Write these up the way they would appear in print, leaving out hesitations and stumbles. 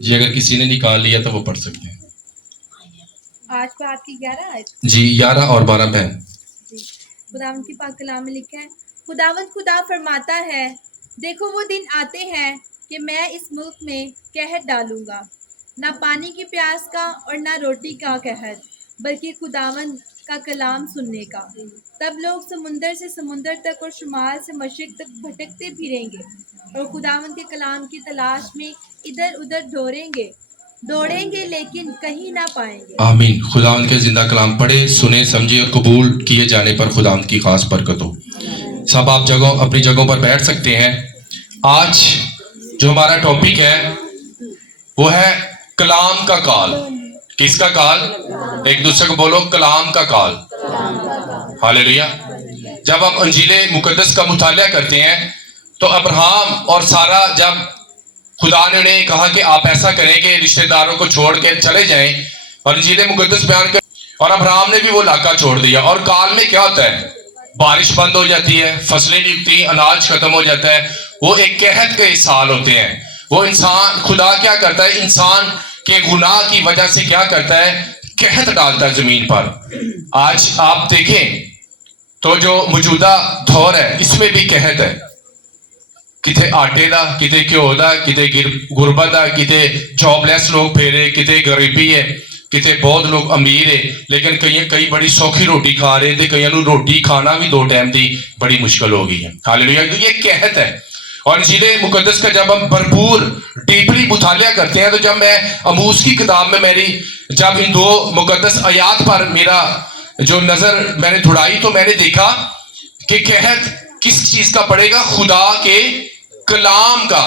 جی اگر کسی نے نکال لیا تو وہ پڑھ سکتے ہیں. آج بات کی 11 آیت. جی 11 اور 12 بہن. جی خداوند کی پاک کلام میں لکھا ہے، خداوند خدا فرماتا ہے، دیکھو وہ دن آتے ہیں کہ میں اس ملک میں قحط ڈالوں گا، نہ پانی کی پیاس کا اور نہ روٹی کا قحط، بلکہ خداوند کا کلام سننے کا. تب لوگ سمندر سے سمندر تک اور شمال سے مشرق تک بھٹکتے پھریں گے اور خداوند کے کلام کی تلاش میں ادھر ادھر دوڑیں گے لیکن کہیں نہ پائیں گے. آمین. خداوند کے زندہ کلام پڑھے، سنے، سمجھے اور قبول کیے جانے پر خداوند کی خاص برکت ہو. سب آپ اپنی جگہوں پر بیٹھ سکتے ہیں. آج جو ہمارا ٹاپک ہے وہ ہے کلام کا کال. کس کا کال؟ ایک دوسرے کو بولو، کلام کا کال. ہاللیلویا. جب ہم انجیل مقدس کا مطالعہ کرتے ہیں تو ابراہم اور سارہ جب خدا نے انہیں کہا کہ آپ ایسا کریں کہ رشتہ داروں کو چھوڑ کے چلے جائیں اور انجیل مقدس بیان کر، اور ابراہم نے بھی وہ علاقہ چھوڑ دیا. اور کال میں کیا ہوتا ہے؟ بارش بند ہو جاتی ہے، فصلیں نہیں اگتی، اناج ختم ہو جاتا ہے. وہ ایک قحط کے سال ہوتے ہیں. وہ انسان، خدا کیا کرتا ہے؟ انسان کے گناہ کی وجہ سے کیا کرتا ہے؟ قحط ڈالتا ہے زمین پر. آج آپ دیکھیں تو جو موجودہ دور ہے اس میں بھی قحط ہے. کتے آٹے دا، کتے گھیو دا، کتے غربت دا، کتے جاب لیس لوگ پھیرے، کتے غریبی ہے، کتے بہت لوگ امیر ہے، لیکن کئی بڑی سوکھی روٹی کھا رہے تھے، کئی لوگ روٹی کھانا بھی 2 ٹائم دی بڑی مشکل ہو گئی ہے. ہاللیلویا. یہ قحط ہے. اور انجیل مقدس کا جب ہم بھرپور ڈیپلی مطالعہ کرتے ہیں تو جب میں آموز کی کتاب میں جب ان 2 مقدس آیات پر میرا جو نظر میں نے دھڑائی تو میں نے دیکھا کہ قحط کس چیز کا پڑے گا؟ خدا کے کلام کا.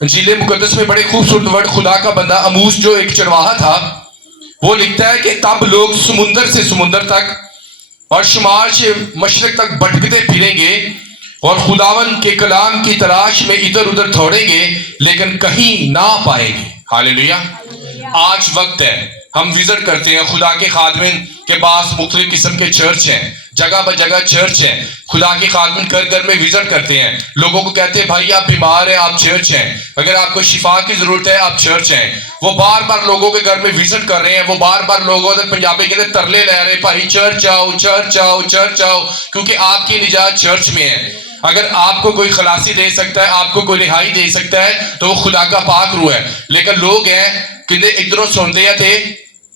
انجیل مقدس میں بڑے خوبصورت ورڈ، خدا کا بندہ آموز جو ایک چرواہا تھا وہ لکھتا ہے کہ تب لوگ سمندر سے سمندر تک اور شمال سے مشرق تک بھٹکتے پھریں گے اور خداوند کے کلام کی تلاش میں ادھر ادھر دوڑیں گے لیکن کہیں نہ پائیں گے. ہاللیلویا. آج وقت ہے ہم وزٹ کرتے ہیں. خدا کے خادمین کے پاس مختلف قسم کے چرچ ہیں، جگہ بہ جگہ چرچ ہیں. خدا کے خادمین گھر گھر میں وزٹ کرتے ہیں، لوگوں کو کہتے ہیں بھائی آپ بیمار ہیں آپ چرچ ہیں، اگر آپ کو شفا کی ضرورت ہے آپ چرچ ہیں. وہ بار بار لوگوں کے گھر میں وزٹ کر رہے ہیں. وہ بار بار لوگوں سے پنجابی کے اندر ترلے لے رہے ہیں، بھائی چرچ آؤ چرچ آؤ چرچ آؤ، کیونکہ آپ کی نجات چرچ میں ہے. اگر آپ کو کوئی خلاصی دے سکتا ہے، آپ کو کوئی رہائی دے سکتا ہے تو وہ خدا کا پاک روح ہے. لیکن لوگ ہیں کہ ادھروں سنتے تھے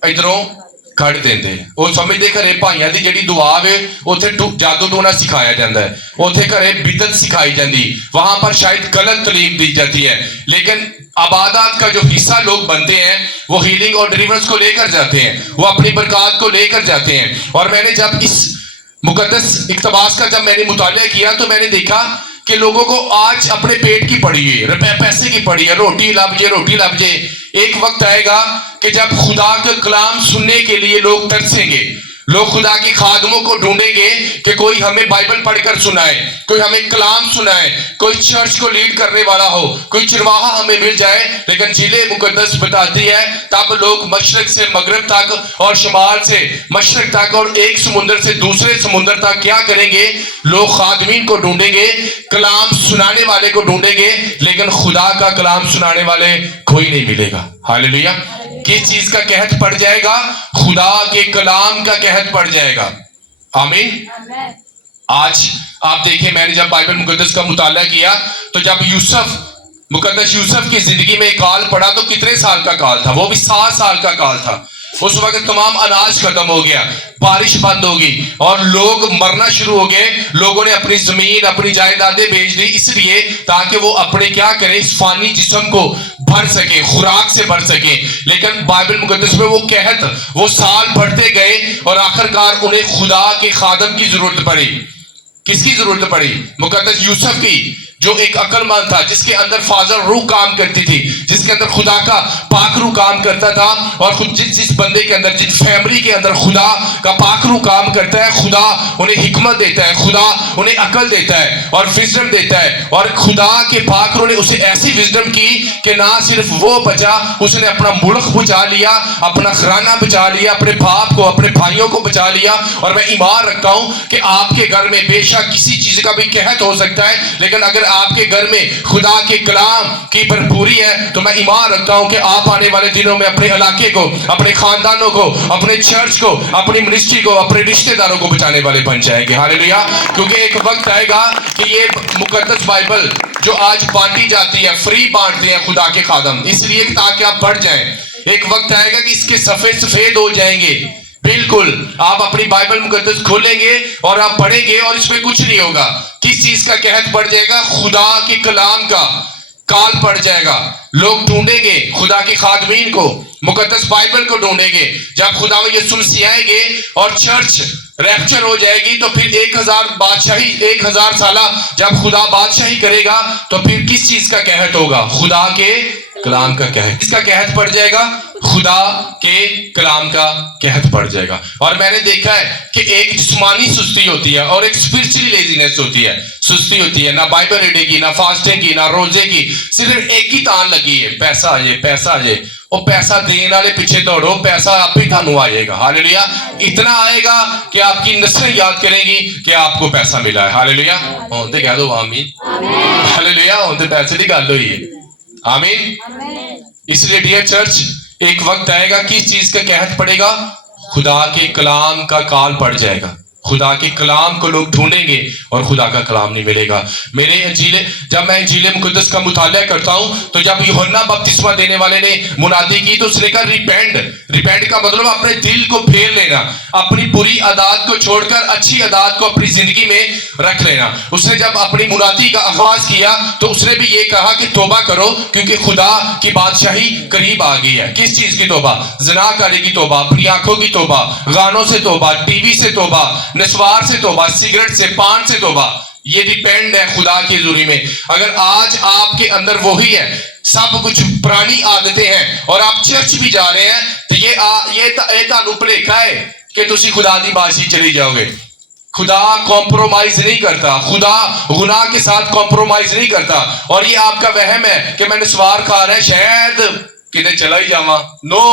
ادھروں کھڑ دیندے. وہ سمجھتے گھرے بھائیاں دی جڑی دعا ہے اوتھے جادو ٹونا سکھایا جاتا ہے، اوتھے گھرے بدعت سکھائی جاتی، وہاں پر شاید غلط تعلیم دی جاتی ہے. لیکن عبادات کا جو حصہ لوگ بنتے ہیں وہ ہیلنگ اور ڈیلیورنس کو لے کر جاتے ہیں، وہ اپنی برکات کو لے کر جاتے ہیں. اور میں نے جب اس مقدس اقتباس کا جب میں نے مطالعہ کیا تو میں نے دیکھا کہ لوگوں کو آج اپنے پیٹ کی پڑی ہے، پیسے کی پڑی ہے، روٹی لب جائے. ایک وقت آئے گا کہ جب خدا کا کلام سننے کے لیے لوگ ترسیں گے. لوگ خدا کے خادموں کو ڈھونڈیں گے کہ کوئی ہمیں بائبل پڑھ کر سنائے، کوئی ہمیں کلام سنائے، کوئی چرچ کو لیڈ کرنے والا ہو، کوئی چرواہا ہمیں مل جائے. لیکن انجیل مقدس بتاتی ہے تب لوگ مشرق سے مغرب تک اور شمال سے مشرق تک اور ایک سمندر سے دوسرے سمندر تک کیا کریں گے؟ لوگ خادمین کو ڈھونڈیں گے، کلام سنانے والے کو ڈھونڈیں گے، لیکن خدا کا کلام سنانے والے کوئی نہیں ملے گا. ہاللیلویا. کس چیز کا قحط پڑ جائے گا؟ خدا کے کلام کا قحط پڑ جائے گا. آمین. آج آپ دیکھیں میں نے جب بائبل مقدس کا مطالعہ کیا تو جب مقدس یوسف کی زندگی میں ایک کال پڑا تو کتنے سال کا کال تھا؟ وہ بھی 7 سال کا کال تھا. اس وقت تمام اناج ختم ہو گیا، بارش بند ہو گئی اور لوگ مرنا شروع ہو گئے. لوگوں نے اپنی زمین اپنی جائیدادیں بیچ دی اس لیے تاکہ وہ اپنے کیا کریں؟ اس فانی جسم کو بھر سکیں، خوراک سے بھر سکیں. لیکن بائبل مقدس میں وہ قحط، وہ سال بڑھتے گئے اور آخرکار انہیں خدا کے خادم کی ضرورت پڑی. کس کی ضرورت پڑی؟ مقدس یوسف کی، جو ایک عقل مند تھا، جس کے اندر فاضل روح کام کرتی تھی، جس کے اندر خدا کا پاک روح کام کرتا تھا. اور جس بندے کے اندر، جس فیملی کے اندر خدا کا پاک روح کام کرتا ہے، خدا انہیں حکمت دیتا ہے، خدا انہیں عقل دیتا ہے اور وزڈم دیتا ہے. اور خدا کے پاک روح نے اسے ایسی وزڈم کی کہ نہ صرف وہ بچا، اس نے اپنا ملک بچا لیا، اپنا خزانہ بچا لیا، اپنے باپ کو اپنے بھائیوں کو بچا لیا. اور میں ایمان رکھتا ہوں کہ آپ کے گھر میں بے شک کسی چیز کا بھی قحط ہو سکتا ہے، لیکن اگر آپ کے گھر میں خدا کے کلام کی بھرپوری ہے تو میں ایمان رکھتا ہوں کہ آپ آنے والے دنوں میں اپنے علاقے کو, اپنے خاندانوں کو, اپنے چرچ کو, اپنی منسٹری کو, اپنے رشتہ داروں کو بچانے والے بن جائیں گے. ہاللیلویا. کیونکہ ایک وقت آئے گا کہ یہ مقدس بائبل جو آج بانٹی جاتی ہے, فری بانٹتے ہیں خدا کے خادم, اس لیے تاکہ آپ بڑھ جائیں. ایک وقت آئے گا کہ اس کے صفحے سفید ہو جائیں گے. بالکل آپ اپنی بائبل مقدس کھولیں گے اور آپ پڑھیں گے اور اس میں کچھ نہیں ہوگا. کس چیز کا قحط پڑ جائے گا؟ خدا کے کلام کا کال پڑ جائے گا. لوگ ڈھونڈیں گے خدا کی خادمین کو, مقدس بائبل کو ڈھونڈیں گے. جب خدا یسوع مسیح آئیں گے اور چرچ ریپچر ہو جائے گی تو پھر 1000 بادشاہی, 1000 سالہ جب خدا بادشاہی کرے گا تو پھر کس چیز کا قحط ہوگا؟ خدا کے کلام کا قحط. اس کا قحط پڑ جائے گا, خدا کے کلام کا قحط پڑ جائے گا. اور میں نے دیکھا ہے کہ ایک جسمانی سستی ہوتی ہے اور ایک اسپرچولی لیزینس ہوتی ہے. سستی ہوتی ہے, نہ بائبل ریڈنگ کی, نہ فاسٹنگ کی, نہ روزے کی, صرف ایک ہی تان لگی ہے, پیسہ آ جائے, پیسہ آ جائے. وہ پیسہ دینے والے پیچھے دوڑو, پیسہ آپ ہی تھانو آئے گا. ہاللیلویا. اتنا آئے گا کہ آپ کی نسلیں یاد کریں گی کہ آپ کو پیسہ ملا ہے. ہاللیلویا. ہوتے کہہ دو آمین. ہاللیلویا. ہوتے پیسے کی گل ہوئی ہے. آمین. اس لیے ڈیئر چرچ, ایک وقت آئے گا کس چیز کا قحط پڑے گا؟ خدا کے کلام کا کال پڑ جائے گا. خدا کے کلام کو لوگ ڈھونڈیں گے اور خدا کا کلام نہیں ملے گا. میرے انجیلیں, جب میں انجیل مقدس کا مطالعہ کرتا ہوں تو جب یوحنا بپتسمہ دینے والے نے منادی کی تو اس نے کہا ریپینٹ. ریپینٹ کا مطلب اپنے دل کو پھیر لینا, اپنی بری عادات کو چھوڑ کر اچھی عادات کو اپنی زندگی میں رکھ لینا. اس نے جب اپنی منادی کا آغاز کیا تو اس نے بھی یہ کہا کہ توبہ کرو کیونکہ خدا کی بادشاہی قریب آ گئی ہے. کس چیز کی توبہ؟ زنا کرنے کی توبہ, اپنی آنکھوں کی توبہ, گانوں سے توبہ, ٹی وی سے توبہ, نسوار سے توبہ, سگریٹ سے, پان سے توبہ. یہ ڈیپینڈ ہے خدا کی حضوری میں. اگر آج آپ کے اندر وہی ہے, سب کچھ پرانی عادتیں ہیں اور آپ چرچ بھی جا رہے ہیں تو یہ تانوں بھلیکا ہے کہ تسی خدا دی بادشاہی چلی جاؤ گے. خدا کمپرومائز نہیں کرتا, خدا گناہ کے ساتھ کمپرومائز نہیں کرتا. اور یہ آپ کا وہم ہے کہ میں نسوار کھا رہا ہے شاید کدھر چلا ہی جاواں. نو,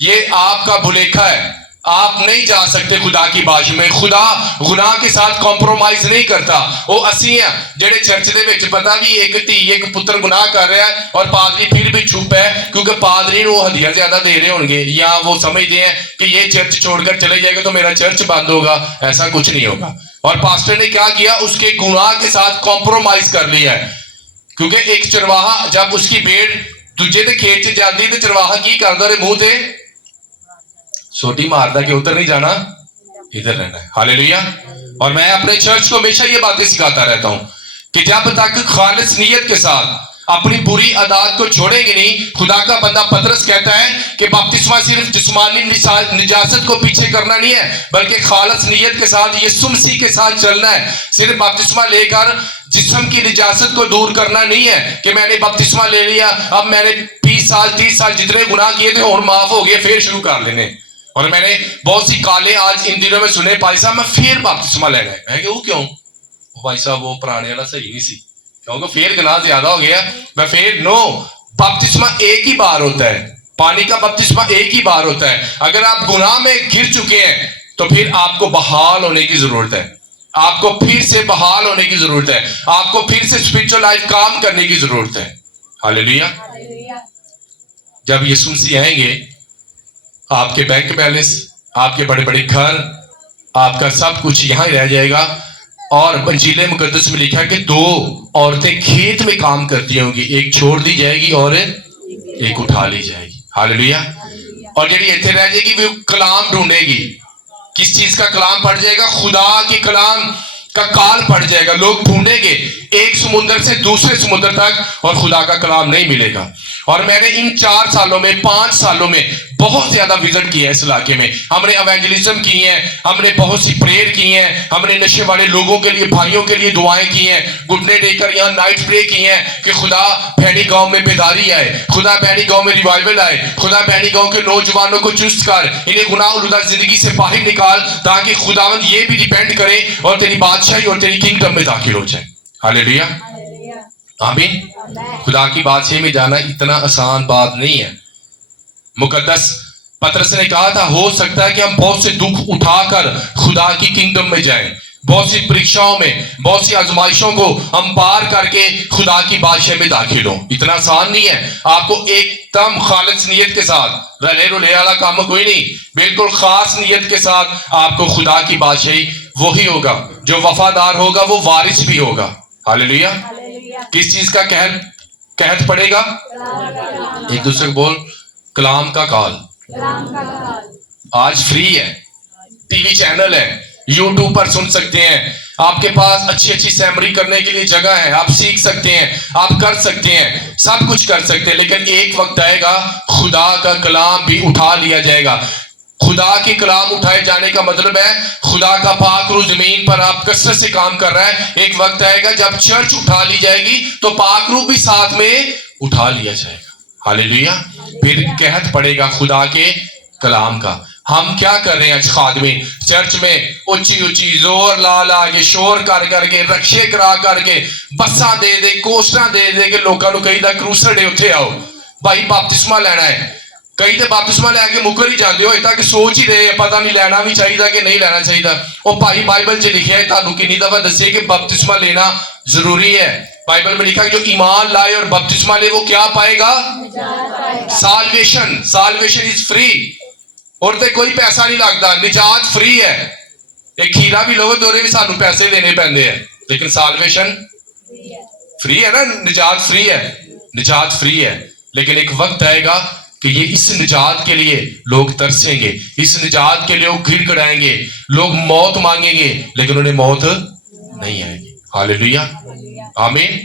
یہ آپ کا بھلیکا ہے. آپ نہیں جا سکتے خدا کی بادشاہی میں. خدا گناہ کے ساتھ کمپرومائز نہیں کرتا. وہ اسی ہیں جڑے چرچ دے وچ پتہ بھی ایک دھی ایک پتر گناہ کر رہا ہے اور پادری پھر بھی چپ ہے کیونکہ پادری نو ہدیہ زیادہ دے رہے ہوں گے, یا وہ سمجھتے ہیں کہ یہ چرچ چھوڑ کر چلے جائے گا تو میرا چرچ بند ہوگا. ایسا کچھ نہیں ہوگا. اور پاسٹر نے کیا کیا؟ اس کے گناہ کے ساتھ کمپرومائز کر لیا ہے. کیونکہ ایک چرواہا جب اس کی بھیڑ دوجے دے کھیت چ جاندی تو چرواہا کی کردا رہے منہ تے سوٹی ماردا کہ ادھر نہیں جانا, ادھر رہنا ہے. ہاللیلویا. اور میں اپنے چرچ کو ہمیشہ یہ باتیں سکھاتا رہتا ہوں کہ جب تک خالص نیت کے ساتھ اپنی بری عادات کو چھوڑیں گے نہیں. خدا کا بندہ پطرس کہتا ہے کہ بپتسمہ صرف جسمانی نجاست کو پیچھے کرنا نہیں ہے بلکہ خالص نیت کے ساتھ یسوع مسیح کے ساتھ چلنا ہے. صرف بپتسمہ لے کر جسم کی نجاست کو دور کرنا نہیں ہے کہ میں نے بپتسمہ لے لیا, اب میں نے 20 سال 30 سال جتنے گناہ کیے تھے اور معاف ہو گئے, پھر شروع کر لینے. اور میں نے بہت سی کالیں آج ان دنوں میں سنے, بھائی صاحب میں پھر بپتسمہ لینا ہے. میں کہ وہ کیوں؟ بھائی صاحب وہ پرانے والا صحیح نہیں سی کیونکہ پھر گناہ زیادہ ہو گیا. میں پھر نو, بپتسمہ ایک ہی بار ہوتا ہے. پانی کا بپتسمہ ایک ہی بار ہوتا ہے. اگر آپ گناہ میں گر چکے ہیں تو پھر آپ کو بحال ہونے کی ضرورت ہے. آپ کو پھر سے بحال ہونے کی ضرورت ہے. آپ کو پھر سے اسپرچوئل لائف کام کرنے کی ضرورت ہے. ہاللیلویا. جب یسوع مسیح آئیں گے آپ کے بینک بیلنس, آپ کے بڑے بڑے گھر, آپ کا سب کچھ یہاں ہی رہ جائے گا. اور انجیل مقدس میں لکھا ہے کہ 2 عورتیں کھیت میں کام کرتی ہوں گی, ایک چھوڑ دی جائے گی اور ایک اٹھا لی جائے گی. ہاللیلویا. اور جڑی ایتھے رہ جائے گی وہ کلام ڈھونڈے گی. کس چیز کا کلام پڑ جائے گا؟ خدا کے کلام کا کال پڑ جائے گا. لوگ ڈھونڈیں گے ایک سمندر سے دوسرے سمندر تک اور خدا کا کلام نہیں ملے گا. اور میں نے ان 4 سالوں میں 5 سالوں میں بہت زیادہ وزٹ کیا ہے اس علاقے میں. ہم نے ایوانجلزم کی ہیں, ہم نے بہت سی پریئر کی ہیں, ہم نے نشے والے لوگوں کے لیے, بھائیوں کے لیے دعائیں کی ہیں, گھٹنے دے کر یہاں نائٹ پرے کی ہیں کہ خدا بھینی گاؤں میں بیداری آئے, خدا بھینی گاؤں میں ریوائیول آئے, خدا بھینی گاؤں کے نوجوانوں کو چست کر, انہیں گناہ آلودہ زندگی سے باہر نکال تاکہ خداوند یہ بھی ڈیپینڈ کرے اور تیری بادشاہی اور تیری کنگڈم میں داخل ہو جائے. ہاللیلویا. آمین. خدا کی بادشاہی میں جانا اتنا آسان بات نہیں ہے. مقدس پطرس نے کہا تھا ہو سکتا ہے کہ ہم بہت سے دکھ اٹھا کر خدا کی کنگڈم میں جائیں. बहुत सी परीक्षाओं में, बहुत सी आजमाइशों को हम पार करके खुदा की बादशाह में दाखिल हो। इतना आसान नहीं है। आपको एकदम खालिस नीयत के साथ, रले रुले वाला काम कोई नहीं, बिल्कुल खास नीयत के साथ आपको खुदा की बादशाही वही होगा जो वफादार होगा, वो वारिस भी होगा। हालेलुया। किस चीज का कहत पड़ेगा? एक दूसरे को बोल, कलाम का कॉल। आज फ्री है, टीवी चैनल है, यूट्यूब पर सुन सकते हैं, आपके पास अच्छी अच्छी सैमरी करने के लिए जगह है, आप सीख सकते हैं, आप कर सकते हैं, सब कुछ कर सकते हैं। लेकिन एक वक्त आएगा खुदा का कलाम भी उठा लिया जाएगा। खुदा के कलाम उठाए जाने का मतलब है खुदा का पाक रूह जमीन पर आप कसरत से काम कर रहा है। एक वक्त आएगा जब चर्च उठा ली जाएगी तो पाक रूह भी साथ में उठा लिया जाएगा। हालेलुया। फिर कहत पड़ेगा खुदा के कलाम का। हम क्या कर रहे हैं आज खादमी चर्च में? ऊंची ऊंची जोर ला ला के, शोर कर करके, रक्षे करा करके, बसा दे दे, कोस्टा दे दे के लोगों को कही क्रूसर डे उत्थे आओ भाई बपतिस्मा लेना है। कई तो बपतिस्मा लैके मुकर ही जाते हो, तक सोच ही रहे पता नहीं लेना भी चाहिए कि नहीं लेना चाहिए। और भाई बाइबल च लिखा है, तुहानू कितनी दफा दसे कि बपतिस्मा लेना जरूरी है। बाइबल में लिखा है जो ईमान लाए और बपतिस्मा ले वो क्या पाएगा? साल्वेशन। साल्वेशन इज फ्री, और तो कोई पैसा नहीं लगता, निजात फ्री है। एक खीरा भी लो तो भी सानू पैसे देने पैंदे हैं, लेकिन साल्वेशन फ्री है ना, निजात फ्री है, निजात फ्री है। लेकिन एक वक्त आएगा कि ये इस निजात के लिए लोग तरसेंगे, इस निजात के लिए लोग गिड़गिड़ाएंगे, लोग मौत मांगेंगे, लेकिन उन्हें मौत नहीं आएगी। हालेलुया, आमीन।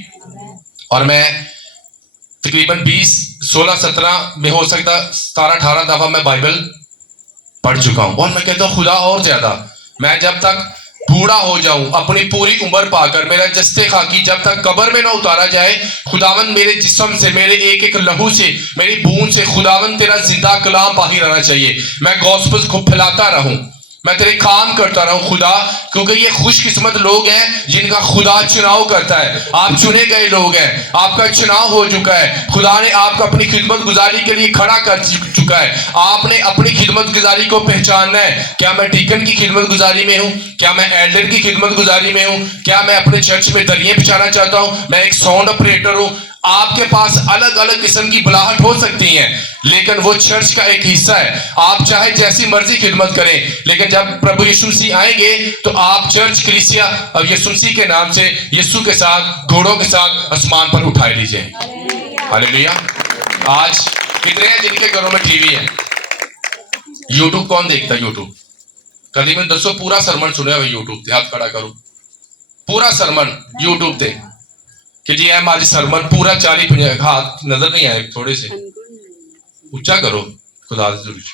और मैं तकरीबन 20, 16, 17 में हो सकता 17, 18 दफा मैं बाइबल पढ़ चुका हूं। और मैं कहता हूं खुदा और ज्यादा, मैं जब तक बूढ़ा हो जाऊं, अपनी पूरी उम्र पाकर, मेरा जस्ते खाकी जब तक कब्र में ना उतारा जाए, खुदावन मेरे जिस्म से, मेरे एक एक लहू से, मेरी बूंद से खुदावन तेरा जिंदा कलाम बाहर आना चाहिए। मैं गॉस्पेल को फैलाता रहूं, मैं तेरे काम करता रहूं खुदा, क्योंकि ये खुशकिस्मत लोग हैं जिनका खुदा चुनाव करता है। आप चुने गए लोग हैं, आपका चुनाव हो चुका है, खुदा ने आपको अपनी खिदमत गुजारी के लिए खड़ा कर चुका है। आपने अपनी खिदमत गुजारी को पहचानना है। क्या मैं डीकन की खिदमत गुजारी में हूँ? क्या मैं एल्डर की खिदमत गुजारी में हूँ? क्या मैं अपने चर्च में दरिये बिछाना चाहता हूँ? मैं एक साउंड ऑपरेटर हूँ। आपके पास अलग अलग किस्म की बुलाहट हो सकती है, लेकिन वो चर्च का एक हिस्सा है। आप चाहे जैसी मर्जी खिदमत करें, लेकिन जब प्रभु यीशु मसीह आएंगे तो आप चर्च कलीसिया और यीशु मसीह के नाम से यीशु के साथ, घोड़ों के साथ आसमान पर उठाए लीजिए। हालेलुया। आज कितने हैं जिनके घरों में टीवी है? यूट्यूब कौन देखता है? यूट्यूब कभी मैं दसो पूरा सरमन सुने हुए यूट्यूब पे, हाथ खड़ा करो। पूरा सरमन यूट्यूब पे कि जी एम आज सरमन पूरा 40-50, हाथ नजर नहीं आए, थोड़े से ऊंचा करो। खुदा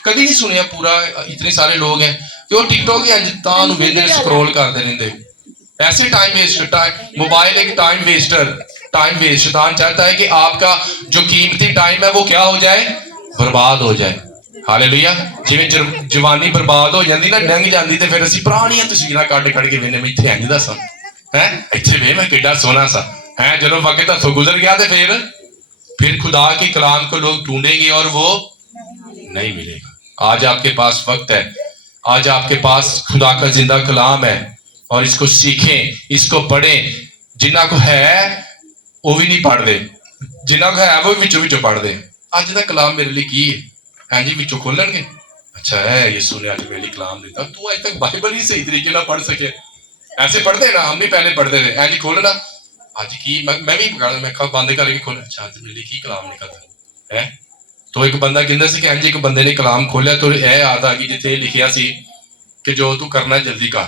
कभी नहीं सुनिया पूरा। इतने सारे लोग हैं कि वो टिकटॉक के स्क्रॉल करते रहते, ऐसे टाइम वेस्ट। मोबाइल एक टाइम वेस्टर, टाइम वेस्ट। शैतान चाहता है कि आपका जो कीमती टाइम है वो क्या हो जाए? बर्बाद हो जाए। हालेलुया। जिवें जवानी बर्बाद हो जाती ना, लंघ जाती, तो फिर असं पुरानियां तस्वीर कट कट के वेने, मैं इतने इंज दा सा है, इतने वे मैं किड्डा सोहना सा है। जो वक्त हथों गुजर गया तो फिर खुदा के कलाम को लोग ढूंढेंगे और वो नहीं मिलेगा। आज आपके पास वक्त है, आज आपके पास खुदा का जिंदा कलाम है, और इसको सीखें, इसको पढ़ें। जिन्ना को है वो भी नहीं पढ़ दे, जिन्ना को है वो भी विचों पढ़ दे। अज का कलाम मेरे लिए की है जी, विचों खोलणगे, अच्छा है ये सुने अज मेरे लिए कलाम देता। तू अज तक बाइबल ही सही तरीके ना पढ़ सके। ऐसे पढ़ते ना, हम भी पहले पढ़ते थे, ऐ जी खोलना आज की मैं भी मैं बंद करके खोला, अच्छा आज मेरे लिए की कलाम निकलता है। तो एक बंदा कहता सी कि इंज एक बंदे ने कलाम खोलिया तो यह याद आ गई जिथे लिखिया सी कि जो तू करना जल्दी कर,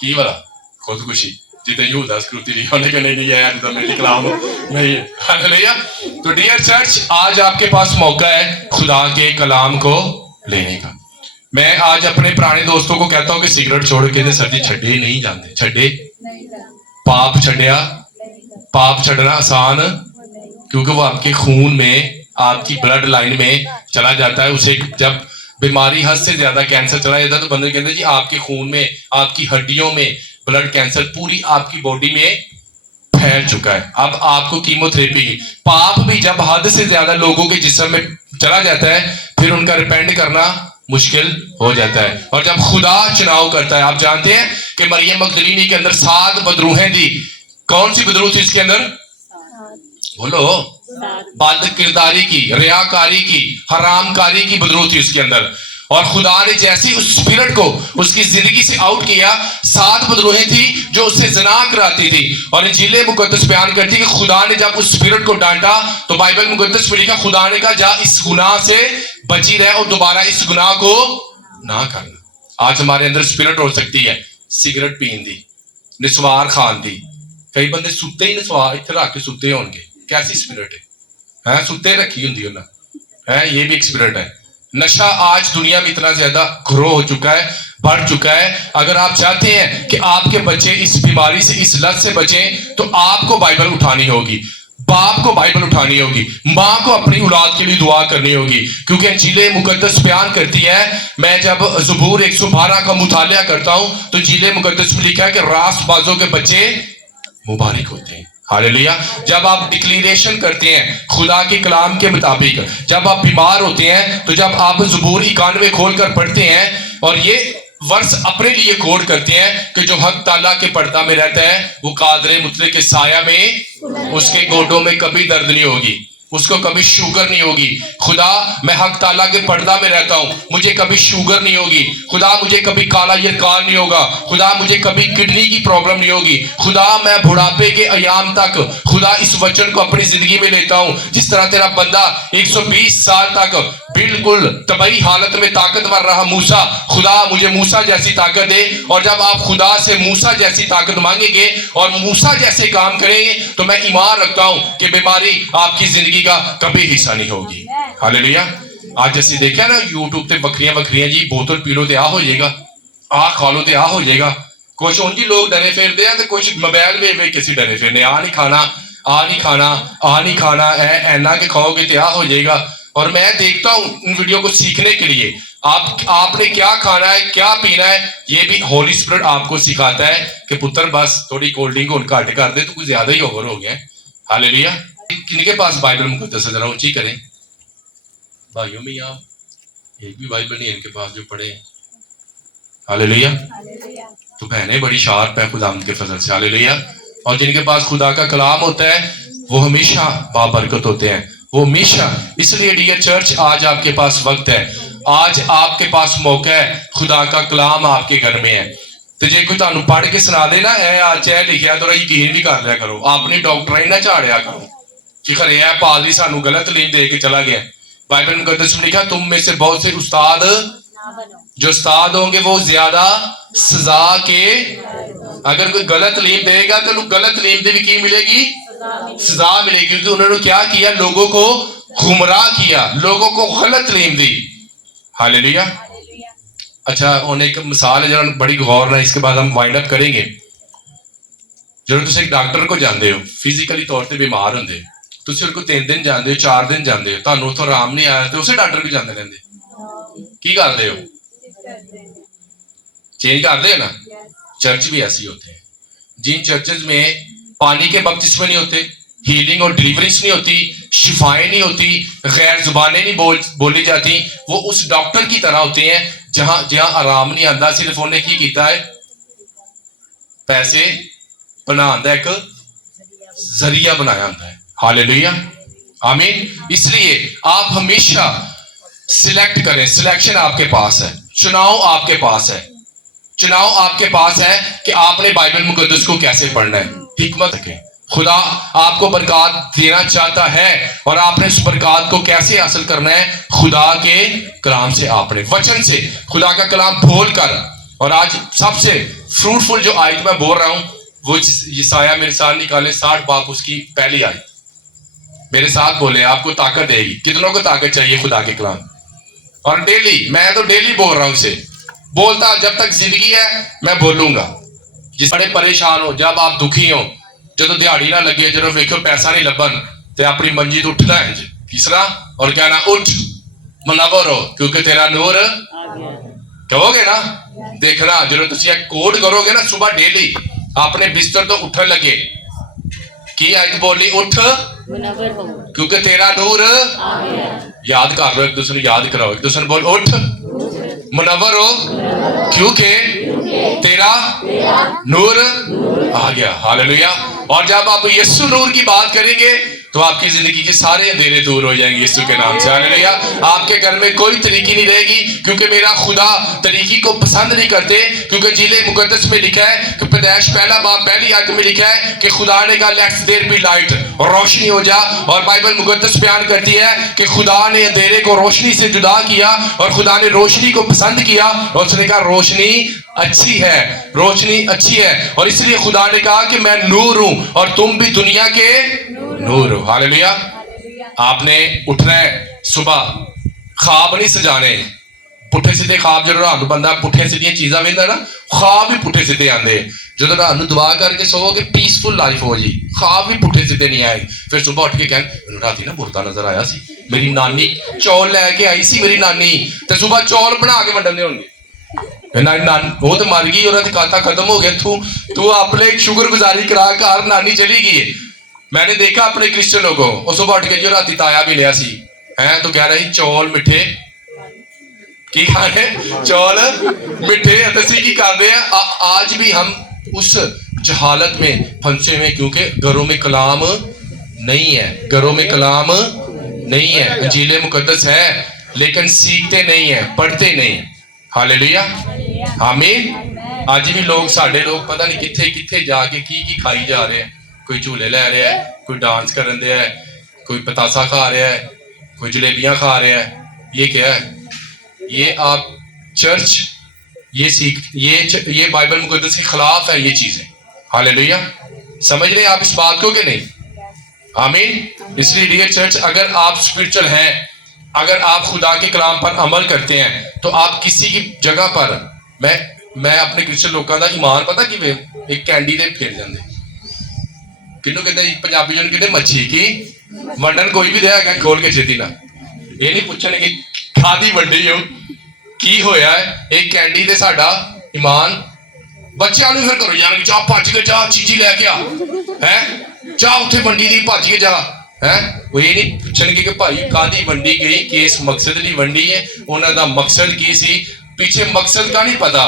की वाला खुदकुशी, जिथे यहूदा स्क्रूती लिखा उन्हें नहीं है आज तो मेरे कलाम नहीं है। हालेलुया। तो डियर चर्च, आज आपके पास मौका है खुदा के कलाम को लेने का। मैं आज अपने पुराने दोस्तों को कहता हूँ कि सिगरेट छोड़ के सर जी छड्डे नहीं जाते, छड्डे पाप छड्या, पाप छड़ना आसान, क्योंकि वो आपके खून में, आपकी ब्लड लाइन में चला जाता है। उसे जब बीमारी हद से ज्यादा कैंसर चला जाता है तो बंदे कहते हैं जी आपके खून में, आपकी हड्डियों में ब्लड कैंसर पूरी आपकी बॉडी में फैल चुका है। अब आपको कीमोथेरेपी की। पाप भी जब हद से ज्यादा लोगों के जिस्म में चला जाता है फिर उनका रिपेंड करना मुश्किल हो जाता है। और जब खुदा चुनाव करता है, आप जानते हैं कि मरियम मगदलीनी के अंदर 7 बदरूहें थी। कौन सी बदरू थी इसके अंदर? बोलो। बद किरदारी की, रियाकारी की, हरामकारी की बदरू थी उसके अंदर। और खुदा ने जैसे उस स्पिरिट को उसकी जिंदगी से आउट किया, 7 बदरूहें थी जो उससे जना कराती थी। और इंजील मुकद्दस बयान करती है कि खुदा ने जब उस स्पिरिट को डांटा तो बाइबल मुकद्दस में लिखा, खुदा ने कहा जा इस गुनाह से बची रहे और दोबारा इस गुनाह को ना करना। आज हमारे अंदर स्पिरिट हो सकती है सिगरेट पीन दी, निस्वार खान दी। कई बंदे सुते ही निस्वार इत्थे रख के सुते होंगे, कैसी स्पिरिट है? सुते रखी होंगी उन्हें, ये भी एक स्पिरिट है। नशा आज दुनिया में इतना ज्यादा ग्रो हो चुका है, बढ़ चुका है। अगर आप चाहते हैं कि आपके बच्चे इस बीमारी से, इस लत से बचें, तो आपको बाइबल उठानी होगी, बाप को बाइबल उठानी होगी, माँ को अपनी औलाद के लिए दुआ करनी होगी। क्योंकि इंजील मुकद्दस बयान करती है, मैं जब ज़बूर 112 का मुतालिया करता हूं तो इंजील मुकद्दस में लिखा है कि रास्तबाजों के बच्चे मुबारक होते हैं। हालेलुया। जब आप डिक्लेरेशन करते हैं खुदा के कलाम के मुताबिक, जब आप बीमार होते हैं, तो जब आप ज़बूर 91 खोलकर पढ़ते हैं और ये वर्ष अपने लिए कोड करते हैं कि जो हक ताला के पर्दा में रहता है वो कादरे मुतले के साया में, उसके गोडों में कभी दर्द नहीं होगी, उसको कभी शुगर नहीं होगी। खुदा, मैं हक ताला के पर्दा में रहता हूं, मुझे कभी शुगर नहीं होगी। खुदा, मुझे कभी काला यरकान नहीं होगा। खुदा, मुझे कभी किडनी की प्रॉब्लम नहीं होगी। खुदा, मैं बुढ़ापे के अयाम तक खुदा इस वचन को अपनी जिंदगी में लेता हूं। जिस तरह तेरा बंदा 120 साल तक बिल्कुल तबाही हालत में ताकतवर रहा मूसा, खुदा मुझे मूसा जैसी ताकत दे। और जब आप खुदा से मूसा जैसी ताकत मांगेंगे और मूसा जैसे काम करेंगे तो मैं ईमान रखता हूं कि बीमारी आपकी जिंदगी का कभी हिस्सा नहीं होगी। हालेलुया। आज जैसे देखा ना यूट्यूब पे बकरियां जी, बोतल पी लो तो आ हो जाएगा, आ खा लो तो आ हो जाएगा। कुछ उनकी लोग डरे फिरते हैं, कुछ मोबाइल वे किसी डरे फिरने, आ नहीं खाना, आ नहीं खाना, आ नहीं खाना, ऐना के खाओगे तो आ हो जाएगा। और मैं देखता हूं इन वीडियो को सीखने के लिए, आपने क्या खाना है, क्या पीना है, ये भी होली स्पिरिट आपको सिखाता है कि पुत्र बस थोड़ी कोल्ड ड्रिंक घट कर दे तो कुछ ज्यादा ही ओवर हो गया। हालेलुया। किनके पास बाइबल मुकद्दस है? जरा ऊंची करें भाइयों में, आप एक भी बाइबल नहीं इनके पास जो पढ़े। हालेलुया। तो बहनें बड़ी शार्प है खुदा के फजल से। हालेलुया। और जिनके पास खुदा का कलाम होता है वो हमेशा बाबरकत होते हैं, वो हमेशा। इसलिए डियर चर्च, आज आपके पास वक्त है, आज आपके पास मौका है, खुदा का कलाम आपके घर में है। तो जे कोई तुहानू पढ़ के सुना देना है आज लिखा, तो यकीन भी कर लिया करो, अपनी डॉक्टर ही ना झाड़िया करो कि खरे है पादरी सानू गलत लीम दे के चला गया। बाइबल मुकद्दस में लिखा, तुम में से बहुत से उस्ताद जो उस्ताद होंगे वो ज्यादा सजा के, अगर कोई गलत लीम देगा तो गलत लीम दे भी की मिलेगी, सजा मिलेगी। क्योंकि उन्होंने क्या किया, लोगों को गुमराह किया, लोगों को गलत लीम दी। हालेलुया। अच्छा, उन्हें एक मिसाल है जरा बड़ी गौर ना, इसके बाद हम वाइंड अप करेंगे। जो तुम एक डॉक्टर को जानते हो, फिजिकली तौर पर बीमार होंगे, तुम उनको 3 दिन जानते हो, 4 दिन जानते हो, ਤੁਹਾਨੂੰ ਉੱਥੋਂ ਆਰਾਮ नहीं आया तो उसे डॉक्टर को जानते रहते की करते हो, चेंज करते हो ना। चर्च भी ऐसी होते हैं, जिन चर्चेज में पानी के बपतिस्मे नहीं होते, हीलिंग और डिलीवरेंस नहीं होती, शिफाएं नहीं होती, गैर जुबानें नहीं बोली जाती, वो उस डॉक्टर की तरह होते हैं जहां आराम नहीं आता, सिर्फ उन्हें की कीता है पैसे बनाने का एक जरिया बनाया होता है। हालेलुया, आमीन। इसलिए आप हमेशा सिलेक्ट करें, सिलेक्शन आपके पास है, चुनाव आपके पास है, चुनाव आपके पास है कि आपने बाइबल मुकद्दस को कैसे पढ़ना है। हिकमत रखें, खुदा आपको बरकत देना चाहता है और आपने उस बरकत को कैसे हासिल करना है, खुदा के कलाम से, आपने वचन से खुदा का कलाम बोल कर। और आज सबसे फ्रूटफुल जो आयत मैं बोल रहा हूं वो यशायाह मेरे साथ निकाले 60 बाप उसकी पहली आयत, मेरे साथ बोले, आपको ताकत देगी। कितनों को ताकत चाहिए खुदा के कलाम? और डेली, मैं तो डेली बोल रहा हूं इसे, बोलता जब तक जिंदगी है मैं बोलूंगा। जिस बड़े परेशान हो, जब आप दुखी हो, जो तो दिहाड़ी ना लगे, जो वेखो पैसा नहीं लभन, तो अपनी मंजी तो उठना है तीसरा और कहना उठ मुनव्वर हो क्योंकि तेरा नूर कहोगे ना। देखना जो तुम कोड करोगे ना सुबह डेली अपने बिस्तर तो उठन लगे की आयत बोली, उठ क्योंकि तेरा नूर। याद कर लो, एक दूसरे याद कराओ, एक दूसरे बोल उठ मुनव्वर हो, क्योंकि तेरा नूर आ गया। हालेलुया। और जब आप यीशु नूर की बात करेंगे तो आपकी जिंदगी के सारे अंधेरे दूर हो जाएंगे यीशु के नाम से। हालेलुया। आपके घर में कोई तरीकी नहीं रहेगी, क्योंकि मेरा खुदा तरीकी को पसंद नहीं करते। क्योंकि जिले मुकद्दस में लिखा है कि पैदाइश पहला बाब पहली आयत में लिखा है कि खुदा ने कहा लेट्स देयर बी लाइट, रोशनी हो जा। और बाइबल मुकद्दस बयान करती है कि खुदा ने अंधेरे को रोशनी से जुदा किया और खुदा ने रोशनी को पसंद किया और उसने कहा रोशनी अच्छी है, रोशनी अच्छी है। और इसलिए खुदा ने कहा कि मैं नूर हूं और तुम भी दुनिया के नूर हो। हालेलुया। आपने उठना है सुबह, ख्वाब नहीं सजाने। पुठे सीधे ख्वाब जो रात बंदा पुठे सीधियां चीज़ां वेंदा ना, ख्वाब भी पुठे सीधे आंदे। जो रात ਨੂੰ दुआ करके सोवोगे पीसफुल लाइफ हो जी, ख्वाब भी पुठे सीधे नहीं आए। फिर सुबह उठ के कहन राती ना मुर्दा नजर आया सी, मेरी नानी चौल लैके आई सी, मेरी नानी ते सुबह चौल बना के वंडने होंगे। वो तो मर गई, और खाता खत्म हो गया। तू अपने शुक्र गुजारी करा घर, नानी चली गई है। मैंने देखा अपने क्रिश्चियन लोगों को सुबह उठ के जो राती ताया भी लिया सी है, तो कह रही चौल मिठे की खाने, चौल मिठे असी की करते हैं। आज भी हम उस जहालत में फंसे हुए, क्योंकि घरों में कलाम नहीं है, घरों में कलाम नहीं है। अंजील मुकद्दस है लेकिन सीखते नहीं है, पढ़ते नहीं। हालेलुया, आमीन। आज भी लोग साडे लोग पता नहीं किथे किथे जाके की खाई जा रहे हैं। कोई झूले ले रहा है, कोई डांस कर रहा है, कोई पतासा खा रहा है, कोई जलेबियां खा रहा है। ये क्या है? ये आप चर्च ये बाइबल मुकद्दस के खिलाफ है ये चीजें। हालेलुया। समझ रहे हैं आप इस बात को कि नहीं? आमीन। इसलिए डियर चर्च, अगर आप स्पिरिचुअल हैं, अगर आप खुदा के कलाम पर अमल करते हैं, तो आप किसी की जगह पर मैं अपने क्रिश्चियन लोगों का ईमान पता कि एक कैंडी दे फिर जाते किन्नू कहते पंजाबी जन कहते मच्छी की वंडन कोई भी देगा खोल के छेती ना, ये नहीं पूछने कि खादी वंडी हो की होया है। एक कैंडी दे साडा ईमान बच्चों फिर करो जान चाह भज के जा चीजी लैके आ है, चाह उत्थे वंडी दी भज के जा है। वो ये नहीं पूछणगे कि भाई कादी वंडी गई, किस मकसद ली वंडी है, उन्हों का मकसद की सी, पीछे मकसद का नहीं पता।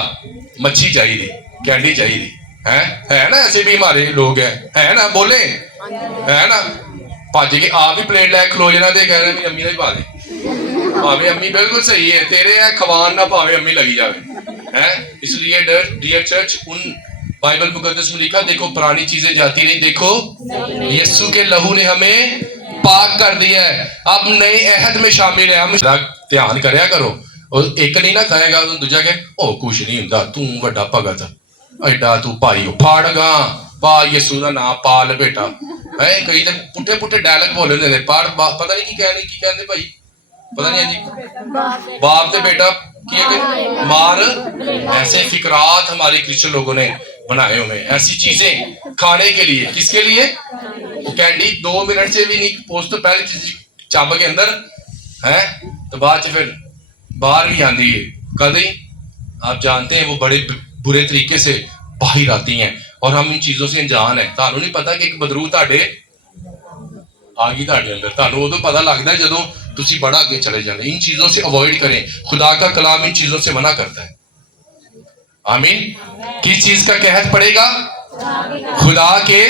मच्छी चाहिए, कैंडी चाहिए है ना। ऐसे भी हमारे लोग है ना, बोले है ना। भज के आप ही प्लेट लैके खलो जाना, कह रहे अम्मी ने पा दे, भावे अम्मी बिल्कुल सही है तेरे है, खवान ना भावे अम्मी लगी जाए है। इसलिए डियर चर्च, उन बाइबल मुकद्दस में लिखा देखो पुरानी चीजें जाती नहीं, देखो यीशु के लहू ने हमें पाक कर दिया है, अब नए अहद में शामिल है। हम ध्यान करया करो। और एक नहीं ना खाएगा तो दूजा कहे ओ कुछ नहीं हुंदा, तू वड्डा भगत एडा तू भाई हो, फाड़गा पा यीशु का नाम पाल बेटा है। कई तो पुट्ठे पुट्ठे डायलॉग बोले होंदे ने, पता नहीं की कहते भाई, पता नहीं जी बाप ते बेटा की मार। ऐसे फिकरात हमारे क्रिश्चियन लोगों ने बनाए हुए, ऐसी चीजें खाने के लिए। किसके लिए? वो कैंडी 2 मिनट से भी नहीं पोस्ट, तो पहले चब के अंदर है, तो बाद फिर बाहर भी आती है। कभी आप जानते हैं वो बड़े बुरे तरीके से बाहर आती हैं, और हम इन चीजों से अनजान है। तानू नहीं पता कि एक बदरू ताड़े आ गई ताड़े अंदर, तानू उदों पता लगता है जदों तुसी बड़ा आगे चले जाते। इन चीजों से अवॉइड करें, खुदा का कलाम इन चीजों से मना करता है। आमीन। किस चीज का कहत पड़ेगा? खुदा के।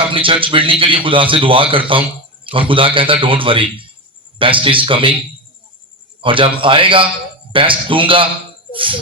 अपनी चर्च बिल्डिंग के लिए खुदा से दुआ करता हूं, और खुदा कहता है don't worry, best is coming. और जब आएगा बेस्ट दूंगा,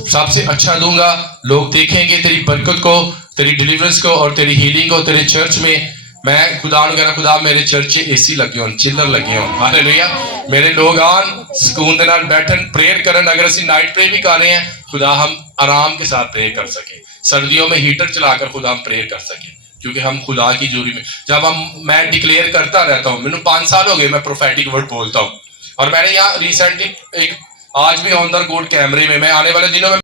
सबसे अच्छा दूंगा। लोग देखेंगे तेरी बरकत को, तेरी डिलीवरेंस को और तेरी हीलिंग को तेरे चर्च में। मैं खुदा नु कहना खुदा मेरे चर्च एसी लगे हो, चिल्लर लगे हो। हालेलुया। मेरे लोग आन सुकून दे नाल बैठन, प्रेयर करन। अगर ਅਸੀਂ नाइट प्रे भी कर रहे हैं, खुदा हम आराम के साथ प्रे कर सके। सर्दियों में हीटर चलाकर खुदा हम प्रे कर सके, क्योंकि हम खुदा की जोरी में जब मैं डिक्लेयर करता रहता हूँ। मैंने 5 साल हो गए मैं प्रोफेटिक वर्ड बोलता हूँ। और मैंने यहाँ रिसेंटली एक आज भी ऑन द रोड कैमरे में, मैं आने वाले दिनों में